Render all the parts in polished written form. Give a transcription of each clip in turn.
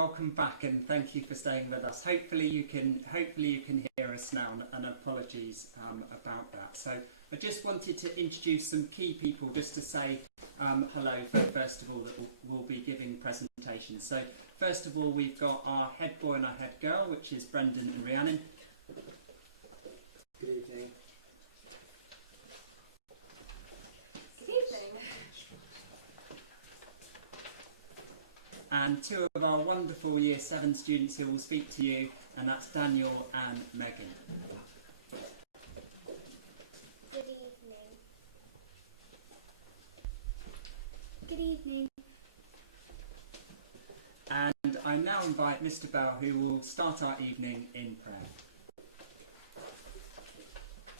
welcome back, and thank you for staying with us. Hopefully you can hear us now, and apologies about that. So I just wanted to introduce some key people, just to say hello first of all, that will be giving presentations. So first of all, we've got our head boy and our head girl, which is Brendan and Rhiannon. Good evening. Good evening. And two of our wonderful Year 7 students who will speak to you, and that's Daniel and Megan. Good evening. Good evening. And I now invite Mr. Bell, who will start our evening in prayer.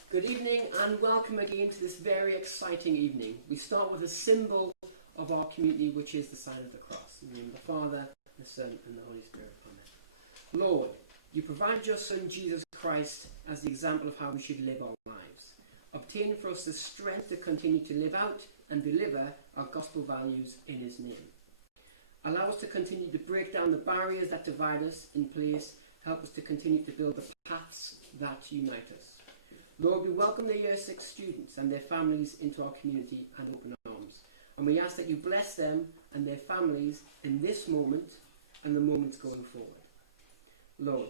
Good evening and welcome again to this very exciting evening. We start with a symbol of our community, which is the sign of the cross. In the name of the Father, the Son and the Holy Spirit. Amen. Lord, you provide your Son Jesus Christ as the example of how we should live our lives. Obtain for us the strength to continue to live out and deliver our gospel values in his name. Allow us to continue to break down the barriers that divide us in place. Help us to continue to build the paths that unite us. Lord, we welcome the Year 6 students and their families into our community and open arms. And we ask that you bless them and their families in this moment and the moments going forward. Lord,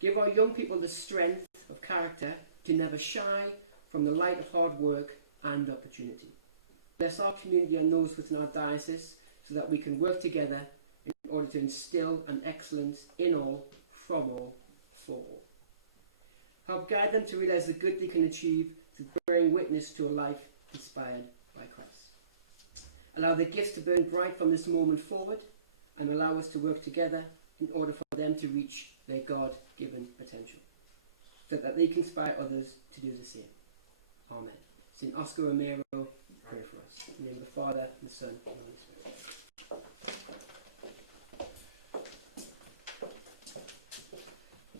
give our young people the strength of character to never shy from the light of hard work and opportunity. Bless our community and those within our diocese so that we can work together in order to instill an excellence in all, from all, for all. Help guide them to realise the good they can achieve through bearing witness to a life inspired by Christ. Allow their gifts to burn bright from this moment forward, and allow us to work together in order for them to reach their God-given potential, so that they can inspire others to do the same. Amen. St. Oscar Romero, pray for us. In the name of the Father, and the Son, and the Holy Spirit.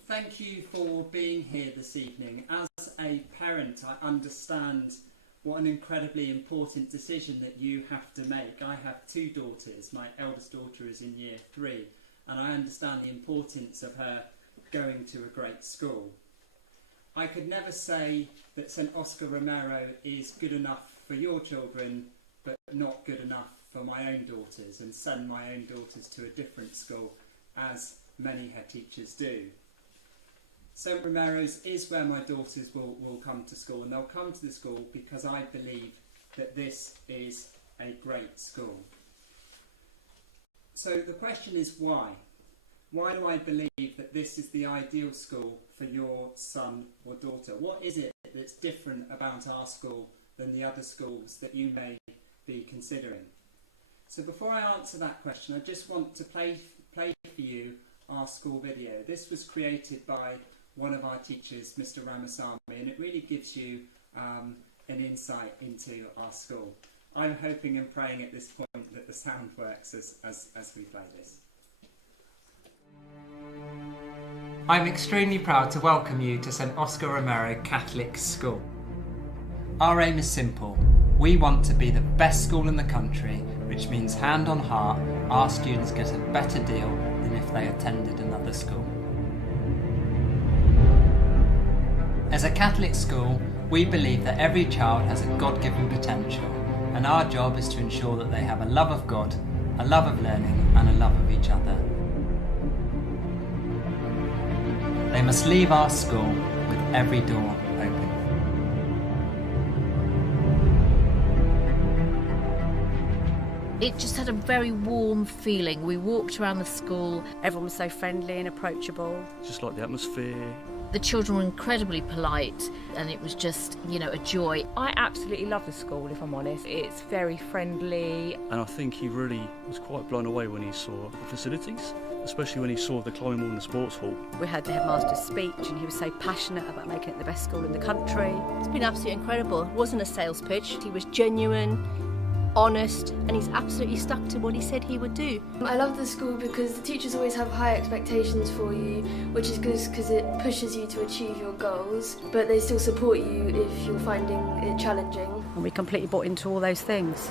Thank you for being here this evening. As a parent, I understand what an incredibly important decision that you have to make. I have two daughters. My eldest daughter is in Year 3, and I understand the importance of her going to a great school. I could never say that St. Oscar Romero is good enough for your children, but not good enough for my own daughters, and send my own daughters to a different school, as many head teachers do. St. Romero's is where my daughters will come to school, and they'll come to the school because I believe that this is a great school. So the question is why? Why do I believe that this is the ideal school for your son or daughter? What is it that's different about our school than the other schools that you may be considering? So before I answer that question, I just want to play for you our school video. This was created by one of our teachers, Mr. Ramasamy, and it really gives you an insight into our school. I'm hoping and praying at this point that the sound works as we play this. I'm extremely proud to welcome you to St. Oscar Romero Catholic School. Our aim is simple. We want to be the best school in the country, which means, hand on heart, our students get a better deal than if they attended another school. As a Catholic school, we believe that every child has a God-given potential, and our job is to ensure that they have a love of God, a love of learning, and a love of each other. They must leave our school with every door open. It just had a very warm feeling. We walked around the school. Everyone was so friendly and approachable. Just like the atmosphere. The children were incredibly polite, and it was just, a joy. I absolutely love the school, if I'm honest. It's very friendly. And I think he really was quite blown away when he saw the facilities, especially when he saw the climbing wall and the sports hall. We had the headmaster's speech and he was so passionate about making it the best school in the country. It's been absolutely incredible. It wasn't a sales pitch. He was genuine, honest, and he's absolutely stuck to what he said he would do. I love the school because the teachers always have high expectations for you, which is good because it pushes you to achieve your goals, but they still support you if you're finding it challenging. And we completely bought into all those things.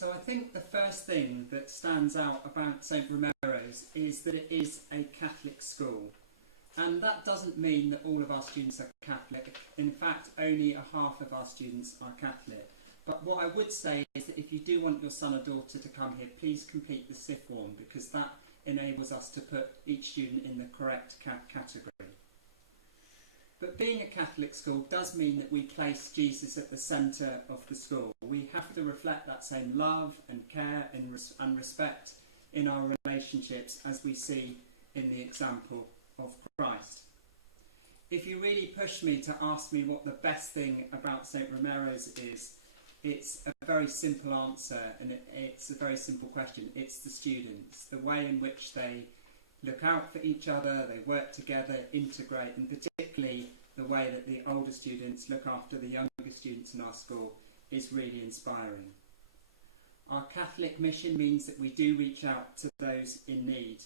So I think the first thing that stands out about St Romero's is that it is a Catholic school. And that doesn't mean that all of our students are Catholic. In fact, only a half of our students are Catholic. But what I would say is that if you do want your son or daughter to come here, please complete the SIF form, because that enables us to put each student in the correct category. But being a Catholic school does mean that we place Jesus at the centre of the school. We have to reflect that same love and care and respect in our relationships as we see in the example of Christ. If you really push me to ask me what the best thing about St Romero's is, it's a very simple answer, and it's a very simple question. It's the students, the way in which they look out for each other, they work together, integrate, and particularly the way that the older students look after the younger students in our school is really inspiring. Our Catholic mission means that we do reach out to those in need,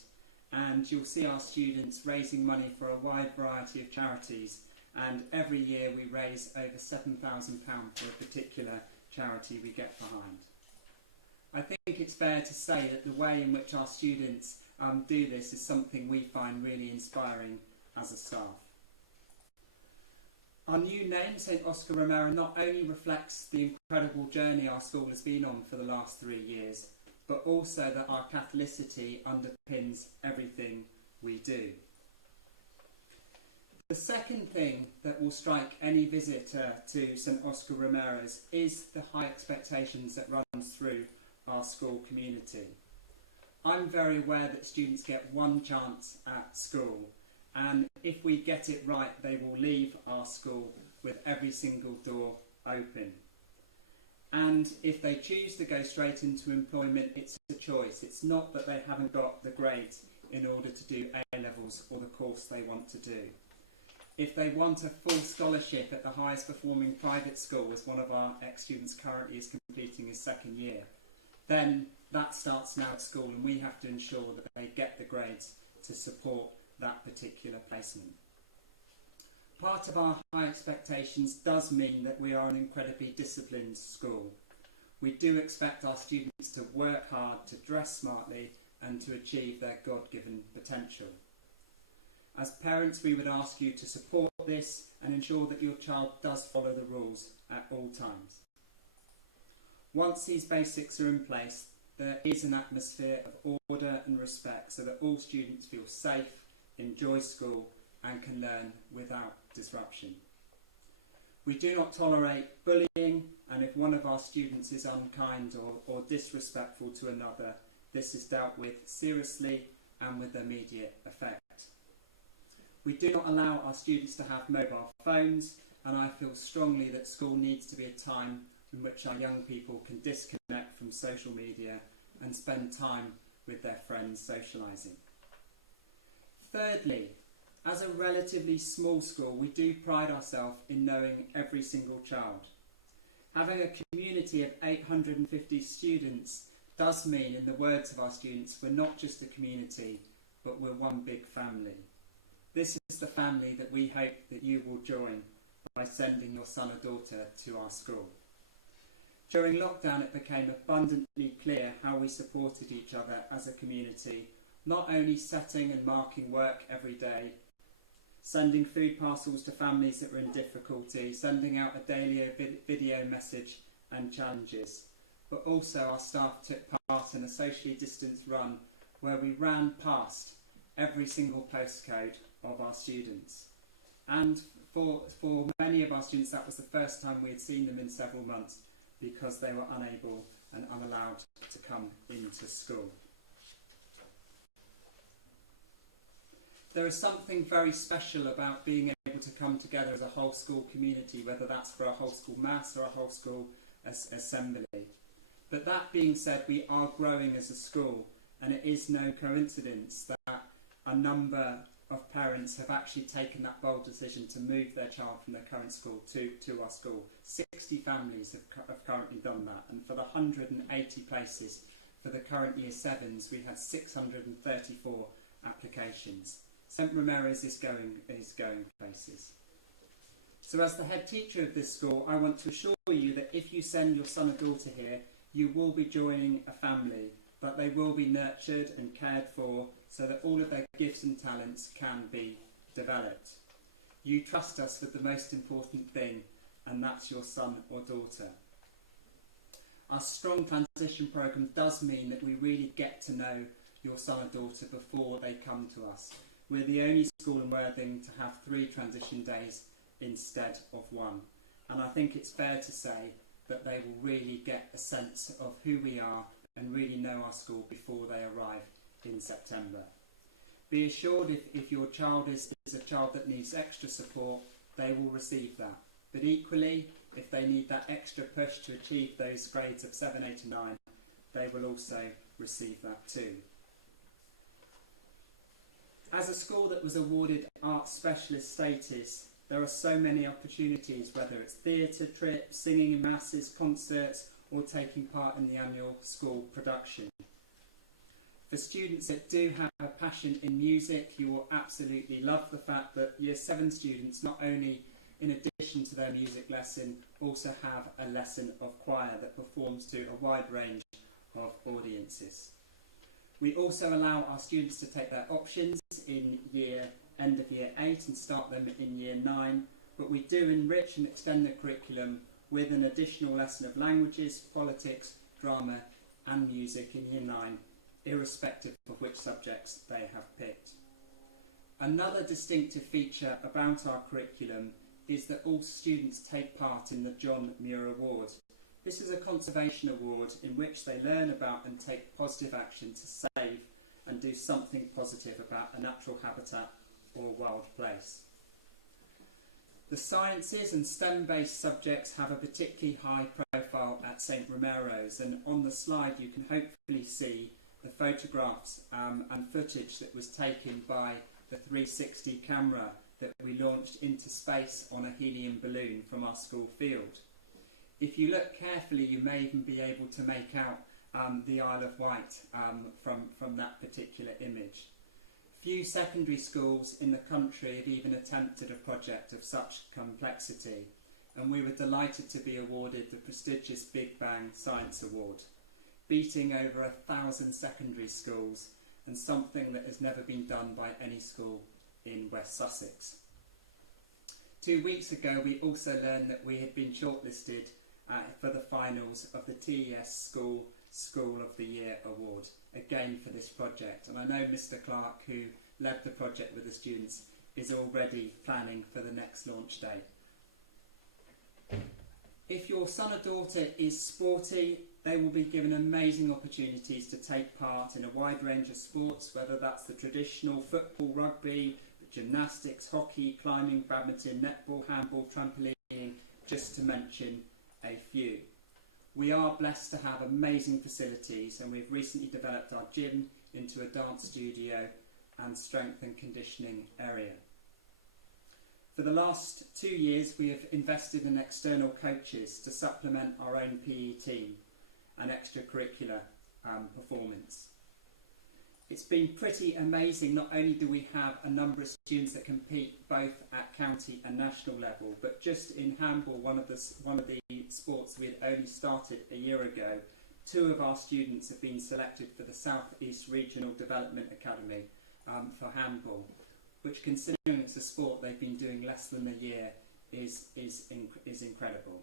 and you'll see our students raising money for a wide variety of charities, and every year we raise over £7,000 for a particular charity we get behind. I think it's fair to say that the way in which our students do this is something we find really inspiring as a staff. Our new name, St Oscar Romero, not only reflects the incredible journey our school has been on for the last 3 years, but also that our Catholicity underpins everything we do. The second thing that will strike any visitor to St Oscar Romero's is the high expectations that runs through our school community. I'm very aware that students get one chance at school, and if we get it right, they will leave our school with every single door open. And if they choose to go straight into employment, it's a choice. It's not that they haven't got the grades in order to do A-levels or the course they want to do. If they want a full scholarship at the highest performing private school, as one of our ex-students currently is completing his second year, then that starts now at school, and we have to ensure that they get the grades to support that particular placement. Part of our high expectations does mean that we are an incredibly disciplined school. We do expect our students to work hard, to dress smartly, and to achieve their God-given potential. As parents, we would ask you to support this and ensure that your child does follow the rules at all times. Once these basics are in place, there is an atmosphere of order and respect so that all students feel safe, enjoy school, and can learn without disruption. We do not tolerate bullying, and if one of our students is unkind or disrespectful to another, this is dealt with seriously and with immediate effect. We do not allow our students to have mobile phones, and I feel strongly that school needs to be a time in which our young people can disconnect from social media and spend time with their friends socialising. Thirdly, as a relatively small school, we do pride ourselves in knowing every single child. Having a community of 850 students does mean, in the words of our students, we're not just a community, but we're one big family. This is the family that we hope that you will join by sending your son or daughter to our school. During lockdown, it became abundantly clear how we supported each other as a community, not only setting and marking work every day, sending food parcels to families that were in difficulty, sending out a daily video message and challenges, but also our staff took part in a socially distanced run where we ran past every single postcode of our students. And for many of our students, that was the first time we had seen them in several months because they were unable and unallowed to come into school. There is something very special about being able to come together as a whole school community, whether that's for a whole school mass or a whole school assembly. But that being said, we are growing as a school, and it is no coincidence that a number of parents have actually taken that bold decision to move their child from their current school to our school. 60 families have currently done that, and for the 180 places for the current Year 7s, we had 634 applications. St Romero's is going places. So as the head teacher of this school, I want to assure you that if you send your son or daughter here, You will be joining a family, but they will be nurtured and cared for so that all of their gifts and talents can be developed. You trust us with the most important thing, and that's your son or daughter. Our strong transition programme does mean that we really get to know your son or daughter before they come to us. We're the only school in Worthing to have 3 transition days instead of 1. And I think it's fair to say that they will really get a sense of who we are and really know our school before they arrive in September. Be assured if your child is a child that needs extra support, they will receive that. But equally, if they need that extra push to achieve those grades of 7, 8 and 9, they will also receive that too. As a school that was awarded Arts Specialist status, there are so many opportunities, whether it's theatre trips, singing in masses, concerts, or taking part in the annual school production. For students that do have a passion in music, you will absolutely love the fact that Year 7 students, not only in addition to their music lesson, also have a lesson of choir that performs to a wide range of audiences. We also allow our students to take their options in end of Year 8 and start them in Year 9, but we do enrich and extend the curriculum with an additional lesson of languages, politics, drama and music in Year 9, irrespective of which subjects they have picked. Another distinctive feature about our curriculum is that all students take part in the John Muir Award. This is a conservation award in which they learn about and take positive action to save and do something positive about a natural habitat or wild place. The sciences and STEM-based subjects have a particularly high profile at St Romero's, and on the slide you can hopefully see the photographs and footage that was taken by the 360 camera that we launched into space on a helium balloon from our school field. If you look carefully, you may even be able to make out the Isle of Wight from that particular image. Few secondary schools in the country have even attempted a project of such complexity, and we were delighted to be awarded the prestigious Big Bang Science Award, beating over 1,000 secondary schools and something that has never been done by any school in West Sussex. 2 weeks ago we also learned that we had been shortlisted for the finals of the TES School of the Year Award, again for this project. And I know Mr Clark, who led the project with the students, is already planning for the next launch date. If your son or daughter is sporty, they will be given amazing opportunities to take part in a wide range of sports, whether that's the traditional football, rugby, gymnastics, hockey, climbing, badminton, netball, handball, trampolining, just to mention a few. We are blessed to have amazing facilities, and we've recently developed our gym into a dance studio and strength and conditioning area. For the last 2 years we have invested in external coaches to supplement our own PE team and extracurricular performance. It's been pretty amazing. Not only do we have a number of students that compete both at county and national level, but just in handball, one of the sports we had only started a year ago, 2 of our students have been selected for the South East Regional Development Academy for handball, which, considering it's a sport they've been doing less than a year, is incredible.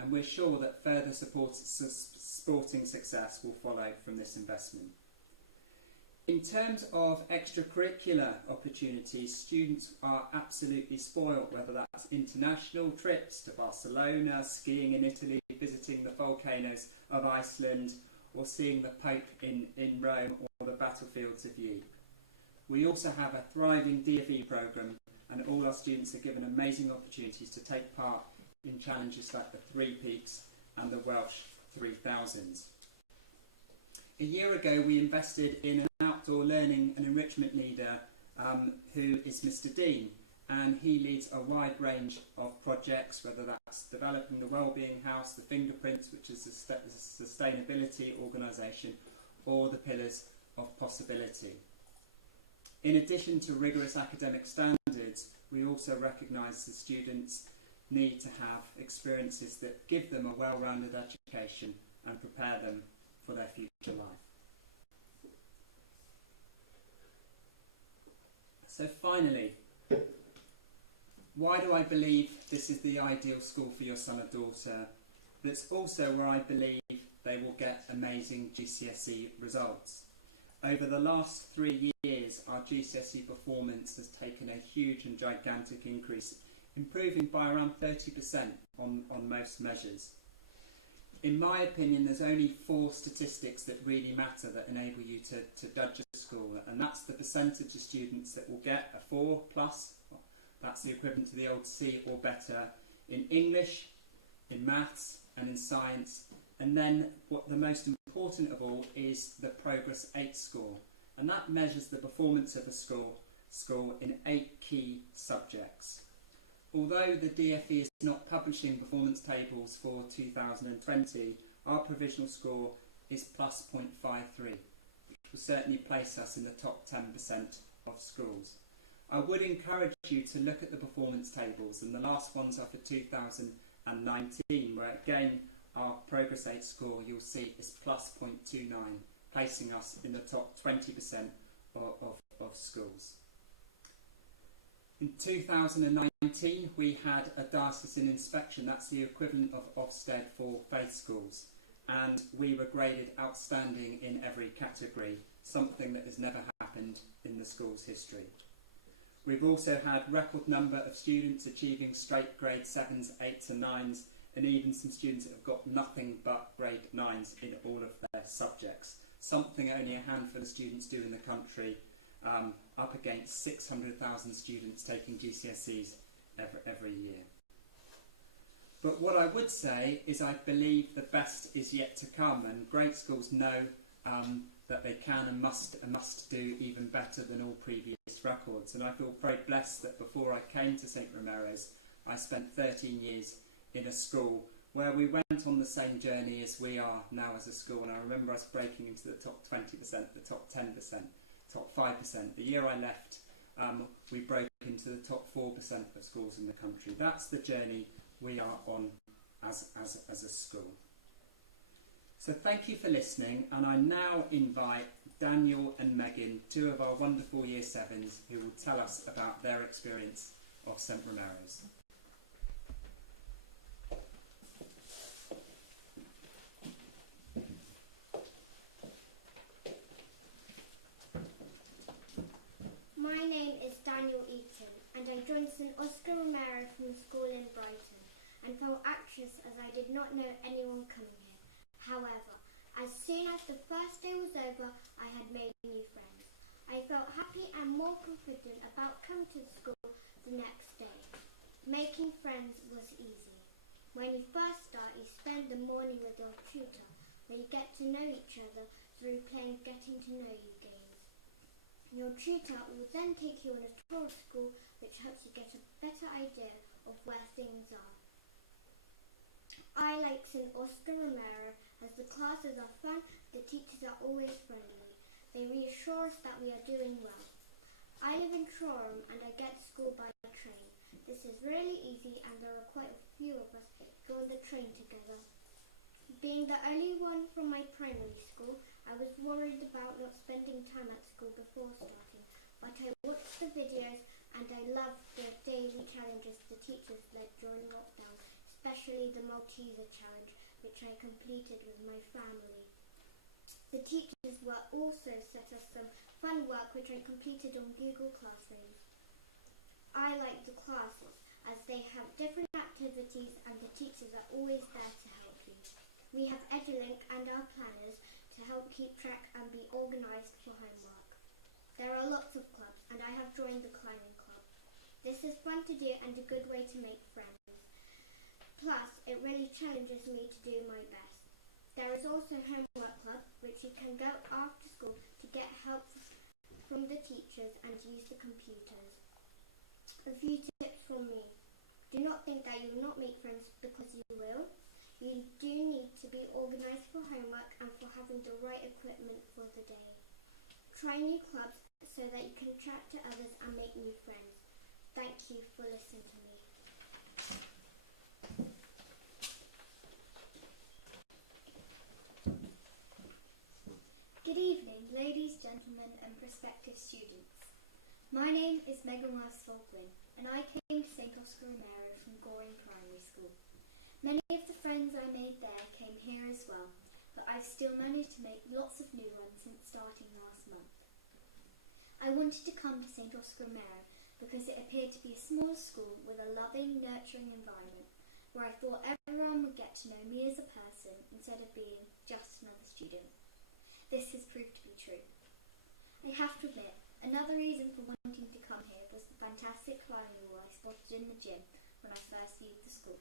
And we're sure that further sporting success will follow from this investment. In terms of extracurricular opportunities, students are absolutely spoilt, whether that's international trips to Barcelona, skiing in Italy, visiting the volcanoes of Iceland, or seeing the Pope in Rome or the battlefields of Ypres. We also have a thriving DFE programme, and all our students are given amazing opportunities to take part in challenges like the Three Peaks and the Welsh 3000s. A year ago we invested in an outdoor learning and enrichment leader who is Mr Dean, and he leads a wide range of projects, whether that's developing the Wellbeing House, the Fingerprints, which is a sustainability organisation, or the Pillars of Possibility. In addition to rigorous academic standards, we also recognise the students need to have experiences that give them a well-rounded education and prepare them for their future life. So finally, why do I believe this is the ideal school for your son or daughter? That's also where I believe they will get amazing GCSE results. Over the last 3 years, our GCSE performance has taken a huge and gigantic increase, improving by around 30% on most measures. In my opinion, there's only 4 statistics that really matter that enable you to judge a school, and that's the percentage of students that will get a 4 plus, that's the equivalent to the old C or better, in English, in maths and in science, and then what the most important of all is the Progress 8 score, and that measures the performance of a school in 8 key subjects. Although the DFE is not publishing performance tables for 2020, our provisional score is plus 0.53, which will certainly place us in the top 10% of schools. I would encourage you to look at the performance tables, and the last ones are for 2019, where again our Progress 8 score you'll see is plus 0.29, placing us in the top 20% of schools. In 2019 we had a diocesan inspection, that's the equivalent of Ofsted for faith schools, and we were graded outstanding in every category, something that has never happened in the school's history. We've also had record number of students achieving straight grade 7s, 8s and 9s, and even some students that have got nothing but grade 9s in all of their subjects, something only a handful of students do in the country, up against 600,000 students taking GCSEs every year. But what I would say is I believe the best is yet to come, and great schools know that they can and must do even better than all previous records. And I feel very blessed that before I came to St Romero's, I spent 13 years in a school where we went on the same journey as we are now as a school. And I remember us breaking into the top 20%, the top 10%, top 5%. The year I left, we broke into the top 4% of schools in the country. That's the journey we are on as a school. So thank you for listening, and I now invite Daniel and Megan, 2 of our wonderful Year 7s, who will tell us about their experience of St Romero's. My name is Daniel Eaton, and I joined St Oscar Romero from school in Brighton, and felt anxious as I did not know anyone coming here. However, as soon as the first day was over, I had made new friends. I felt happy and more confident about coming to school the next day. Making friends was easy. When you first start, you spend the morning with your tutor, where you get to know each other through playing getting to know you games. Your tutor will then take you on a tour of school, which helps you get a better idea of where things are. I like St Oscar Romero as the classes are fun, the teachers are always friendly. They reassure us that we are doing well. I live in Shoreham and I get to school by train. This is really easy and there are quite a few of us who go on the train together. Being the only one from my primary school, I was worried about not spending time at school before starting, but I watched the videos and I loved the daily challenges the teachers led during lockdown, especially the Malteser challenge, which I completed with my family. The teachers were also set us some fun work which I completed on Google Classroom. I like the classes as they have different activities and the teachers are always there to help you. We have Edulink and our planners to help keep track and be organised for homework. There are lots of clubs and I have joined the climbing club. This is fun to do and a good way to make friends. Plus, it really challenges me to do my best. There is also homework club, which you can go after school to get help from the teachers and use the computers. A few tips from me. Do not think that you will not make friends, because you will. You do need to be organised for homework and for having the right equipment for the day. Try new clubs so that you can chat to others and make new friends. Thank you for listening to me. Good evening, ladies, gentlemen and prospective students. My name is Megan Wells-Falkland and I came to St Oscar Romero from Goring Primary School. Many of the friends I made there came here as well, but I've still managed to make lots of new ones since starting last month. I wanted to come to St Oscar Romero because it appeared to be a small school with a loving, nurturing environment where I thought everyone would get to know me as a person instead of being just another student. This has proved to be true. I have to admit, another reason for wanting to come here was the fantastic climbing wall I spotted in the gym when I first viewed the school.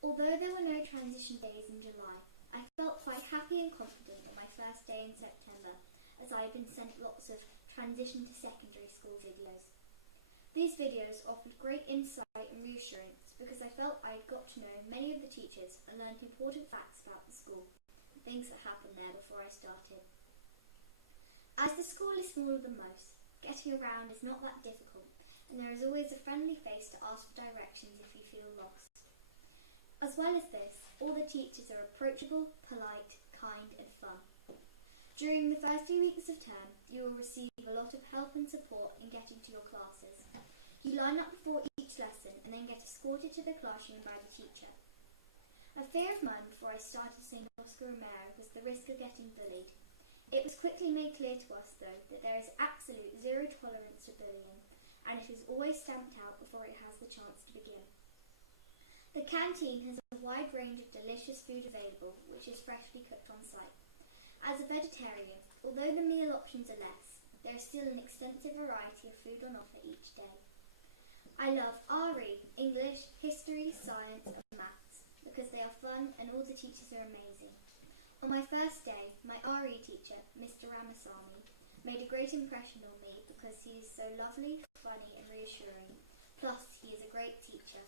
Although there were no transition days in July, I felt quite happy and confident on my first day in September as I had been sent lots of transition to secondary school videos. These videos offered great insight and reassurance because I felt I had got to know many of the teachers and learned important facts about the school, and things that happened there before I started. As the school is smaller than most, getting around is not that difficult, and there is always a friendly face to ask for directions if you feel lost. As well as this, all the teachers are approachable, polite, kind and fun. During the first few weeks of term, you will receive a lot of help and support in getting to your classes. You line up before each lesson and then get escorted to the classroom by the teacher. A fear of mine before I started St Oscar Romero was the risk of getting bullied. It was quickly made clear to us, though, that there is absolute zero tolerance to bullying, and it is always stamped out before it has the chance to begin. The canteen has a wide range of delicious food available, which is freshly cooked on site. As a vegetarian, although the meal options are less, there is still an extensive variety of food on offer each day. I love RE, English, History, Science and Maths because they are fun and all the teachers are amazing. On my first day, my RE teacher, Mr. Ramasamy, made a great impression on me because he is so lovely, funny and reassuring, plus he is a great teacher.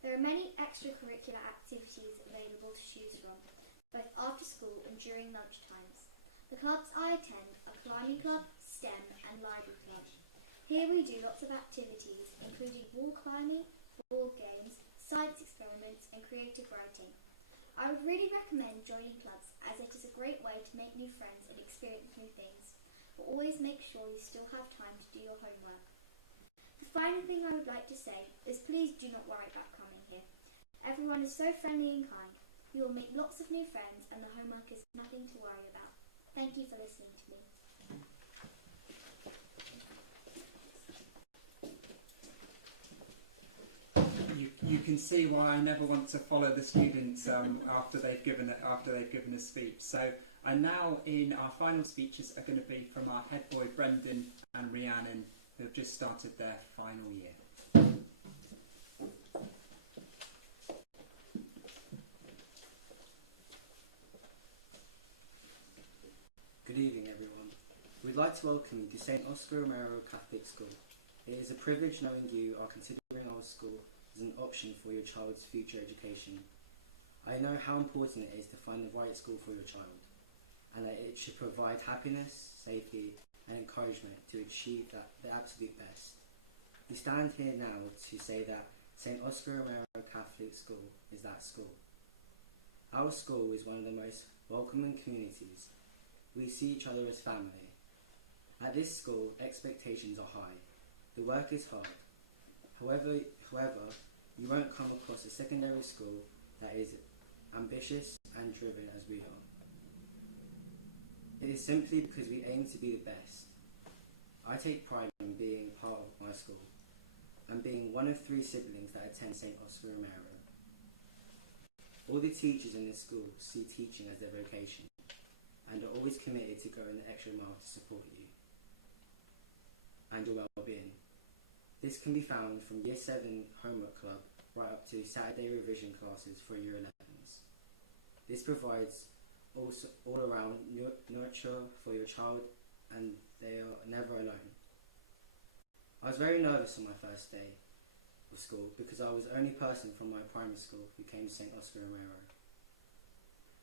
There are many extracurricular activities available to choose from, both after school and during lunch times. The clubs I attend are Climbing Club, STEM and Library Club. Here we do lots of activities including wall climbing, board games, science experiments and creative writing. I would really recommend joining clubs as it is a great way to make new friends and experience new things, but always make sure you still have time to do your homework. The final thing I would like to say is please do not worry about coming here. Everyone is so friendly and kind. You will make lots of new friends and the homework is nothing to worry about. Thank you for listening to me. You can see why I never want to follow the students after they've given a speech. So now in our final speeches are going to be from our head boy Brendan and Rhiannon, who have just started their final year. Good evening everyone. We'd like to welcome you to St Oscar Romero Catholic School. It is a privilege knowing you are considering our school as an option for your child's future education. I know how important it is to find the right school for your child, and that it should provide happiness, safety and encouragement to achieve the absolute best. We stand here now to say that St Oscar Romero Catholic School is that school. Our school is one of the most welcoming communities. We see each other as family. At this school, expectations are high. The work is hard. However, you won't come across a secondary school that is ambitious and driven as we are. It is simply because we aim to be the best. I take pride in being part of my school and being one of 3 siblings that attend St Oscar Romero. All the teachers in this school see teaching as their vocation and are always committed to going the extra mile to support you and your well-being. This can be found from Year 7 Homework Club right up to Saturday revision classes for Year 11s. This provides also all-around nurture for your child and they are never alone. I was very nervous on my first day of school because I was the only person from my primary school who came to St Oscar Romero.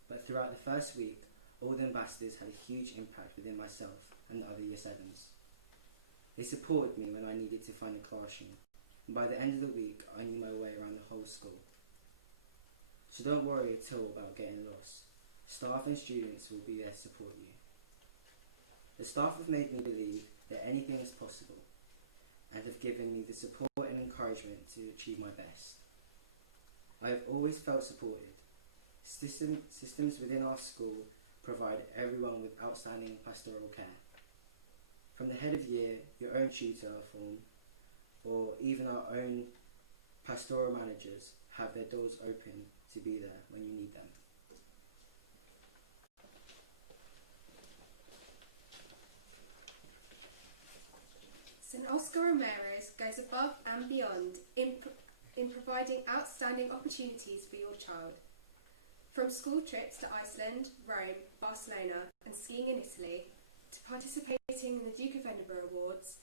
But throughout the first week, all the ambassadors had a huge impact within myself and the other Year 7s. They supported me when I needed to find a classroom, and by the end of the week I knew my way around the whole school. So don't worry at all about getting lost. Staff and students will be there to support you. The staff have made me believe that anything is possible and have given me the support and encouragement to achieve my best. I have always felt supported. Systems within our school provide everyone with outstanding pastoral care. From the head of year, your own tutor form, or even our own pastoral managers have their doors open to be there when you need them. St Oscar Romero's goes above and beyond in providing outstanding opportunities for your child. From school trips to Iceland, Rome, Barcelona and skiing in Italy, to participating in the Duke of Edinburgh Awards,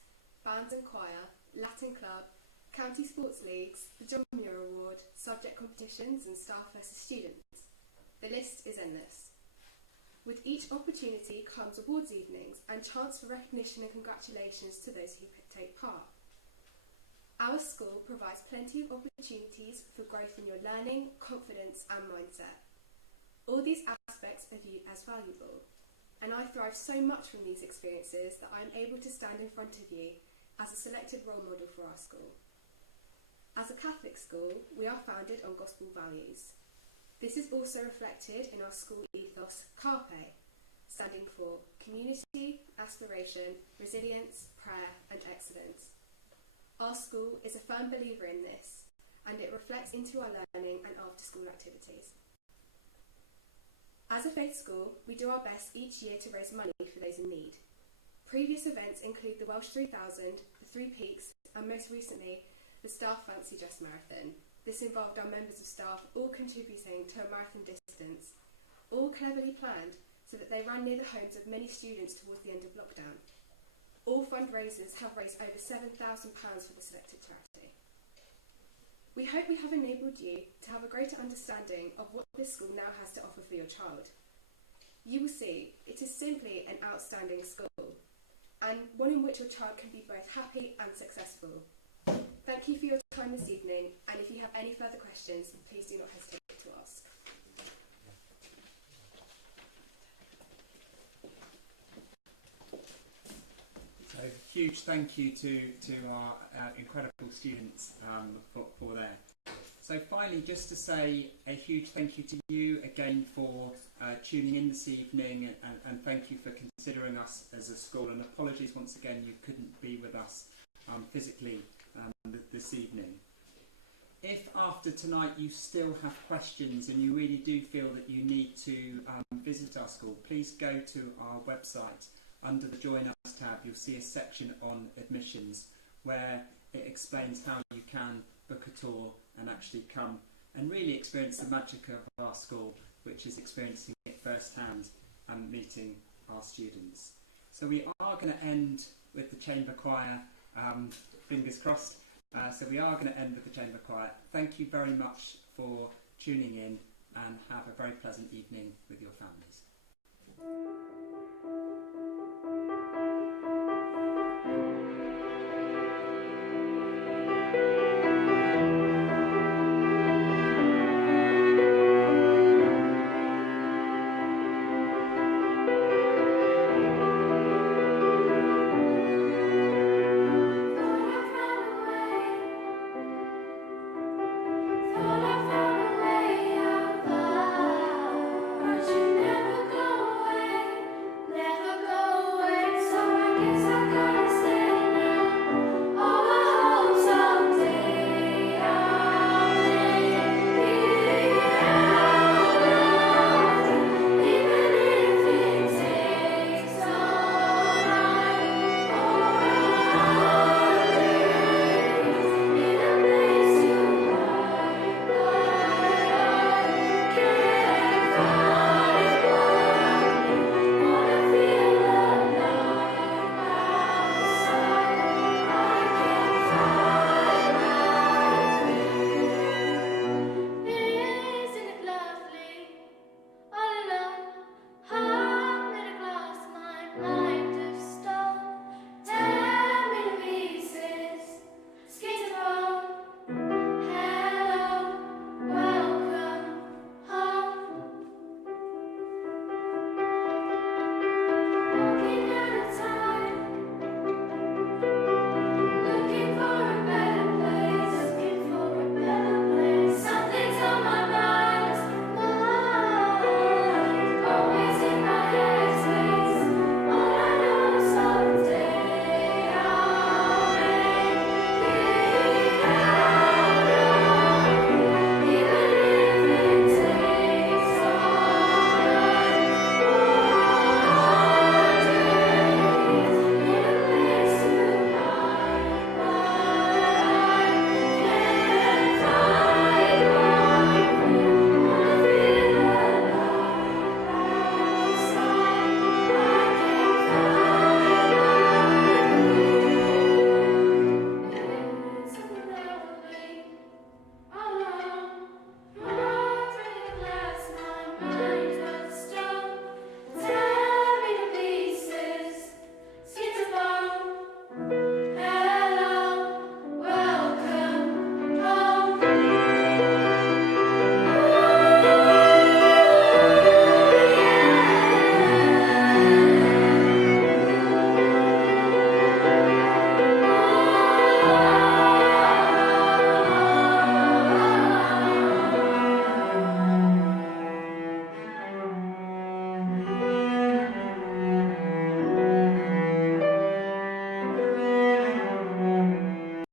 bands and choir, Latin club, county sports leagues, the John Muir Award, subject competitions and staff versus students. The list is endless. With each opportunity comes awards evenings and chance for recognition and congratulations to those who take part. Our school provides plenty of opportunities for growth in your learning, confidence and mindset. All these aspects are viewed as valuable, and I thrive so much from these experiences that I am able to stand in front of you as a selected role model for our school. As a Catholic school, we are founded on gospel values. This is also reflected in our school ethos, Carpe, standing for community, aspiration, resilience, prayer and excellence. Our school is a firm believer in this, and it reflects into our learning and after-school activities. As a faith school, we do our best each year to raise money for those in need. Previous events include the Welsh 3000, the Three Peaks, and most recently, the Staff Fancy Dress Marathon. This involved our members of staff all contributing to a marathon distance, all cleverly planned so that they ran near the homes of many students towards the end of lockdown. All fundraisers have raised over £7,000 for the selected charity. We hope we have enabled you to have a greater understanding of what this school now has to offer for your child. You will see it is simply an outstanding school, and one in which your child can be both happy and successful. Thank you for your time this evening, and if you have any further questions, please do not hesitate to ask. So, huge thank you to our incredible students for that. So finally, just to say a huge thank you to you again for tuning in this evening, and thank you for considering us as a school, and apologies once again you couldn't be with us physically this evening. If after tonight you still have questions and you really do feel that you need to visit our school, please go to our website. Under the Join Us tab, you'll see a section on admissions where it explains how you can book a tour and actually come and really experience the magic of our school, which is experiencing it firsthand and meeting our students. So we are going to end with the chamber choir, fingers crossed. So we are going to end with the chamber choir. Thank you very much for tuning in, and have a very pleasant evening with your families.